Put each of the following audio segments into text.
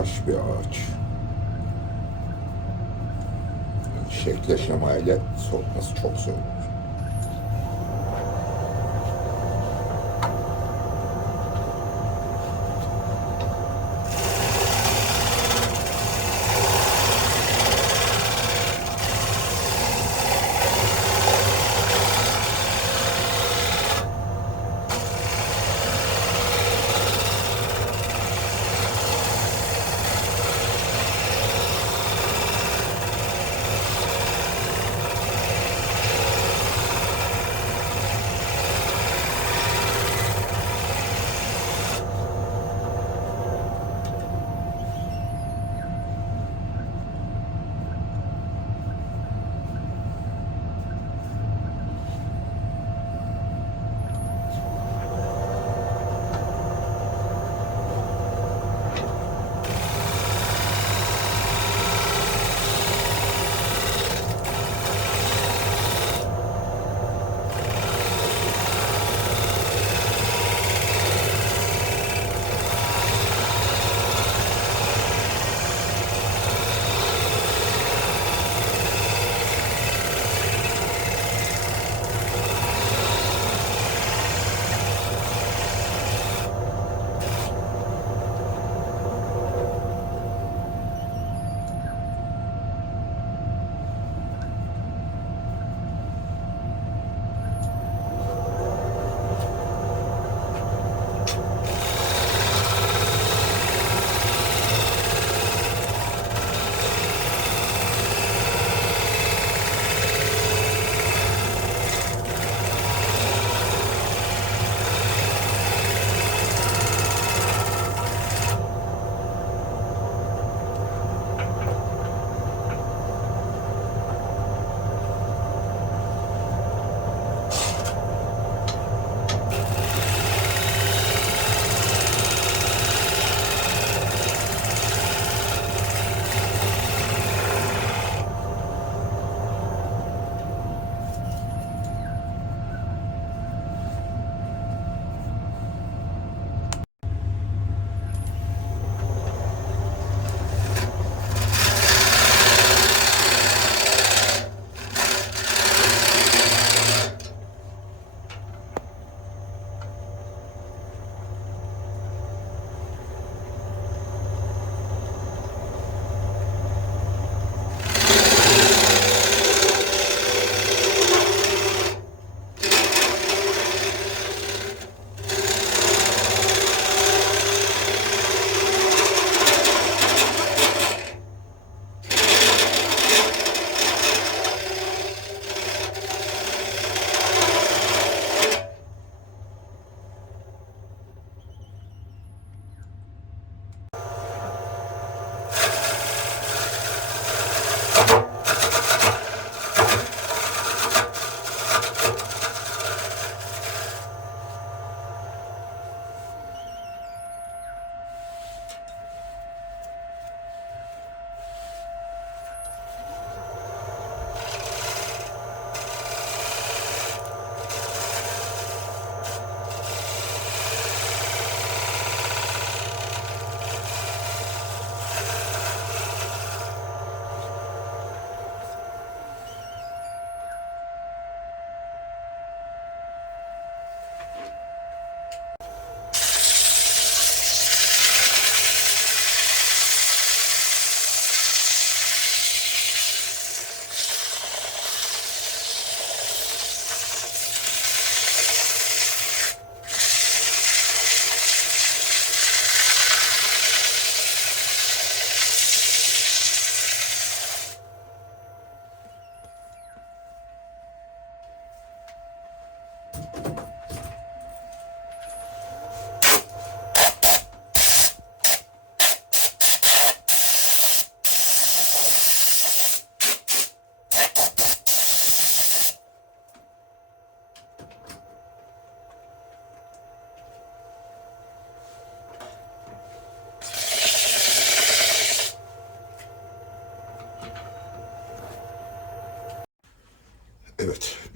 yaş bir ağaç. Şekle şemale sokması çok zor.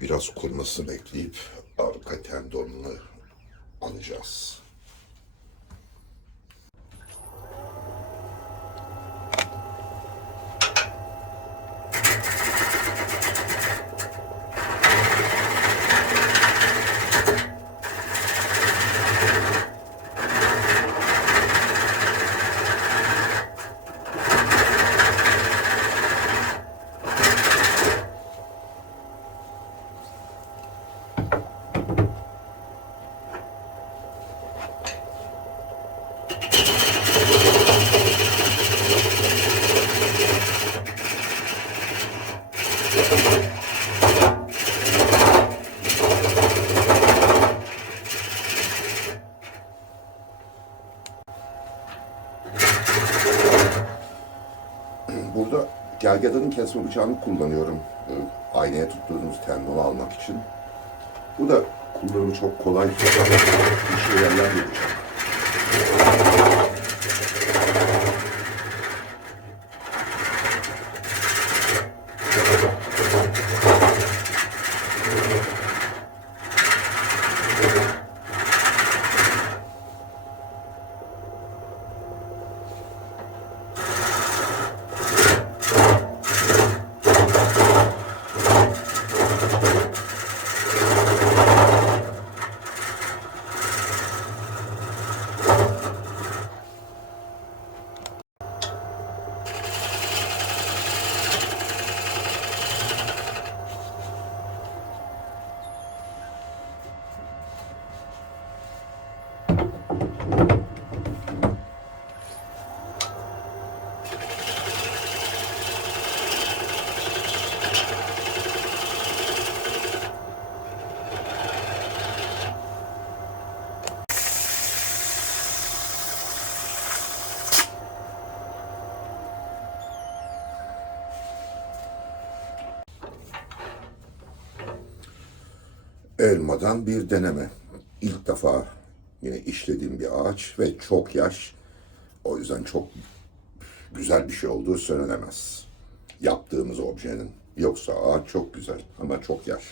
Biraz kurumasını bekleyip arka tendonunu alacağız. Gergedanın kesme bıçağını kullanıyorum. Ee, Aynaya tuttuğumuz tendonu almak için. Bu da kullanımı çok kolay. İşe yarayan bir bıçak. Elmadan bir deneme. İlk defa yine işlediğim bir ağaç ve çok yaş. O yüzden çok güzel bir şey olduğu söylenemez. Yaptığımız objenin. Yoksa ağaç çok güzel ama çok yaş.